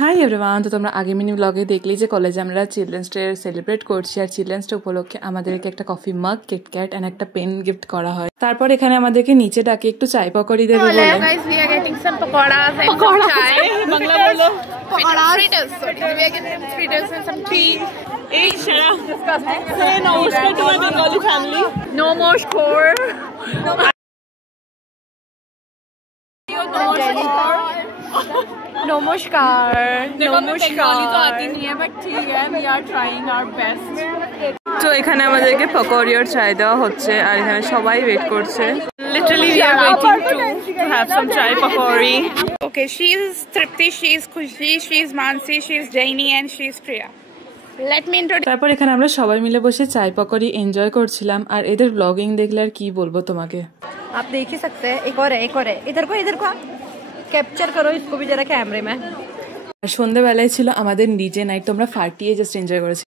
Hi everyone, তো তোমরা আগে মিনি ব্লগে দেখলি যে কলেজে আমরা চিলড্রেন্স ডে সেলিব্রেট করছি, আর চিলড্রেন্স ডে উপলক্ষে আমাদেরকে একটা কফি মাগ, কিটক্যাট এন্ড একটা পেন গিফট করা হয়। তারপর এখানে আমাদেরকে নিচে ডাকে একটু চাই পকড়ি দেবে বলে। guys, we are getting some pakoras and some chai. Bangla বলো। Fritters. Sorry, we are getting fritters and some tea. এই সেরা say নমস্কার to my Bengali family. Namaskar. Namaskar. Bengali तो आती नहीं है बट ठीक है, we are trying our best. তো এখানে আমাদেরকে পকোড়ি আর চাই দেওয়া হচ্ছে, আর এখানে সবাই ওয়েট করছে। Literally we are waiting to have some chai pakori. Okay, she is Tripti, she is Khushi, she is Mansi, she is Jaini and she is Priya. Let me introduce. তারপর এখানে আমরা সবাই মিলে বসে চাই পকোড়ি এনজয় করছিলাম, আর এদের ব্লগিং দেখলে আর কি বলবো তোমাকে। आप देख ही सकते हैं, एक और है इधर को आप कैप्चर करो इसको भी जरा कैमरे में। আর সন্ধ্যেবেলায় ছিল আমাদের ডিজে নাইট, তোমরা ফাটিয়ে জাস্ট এনজয় করেছি।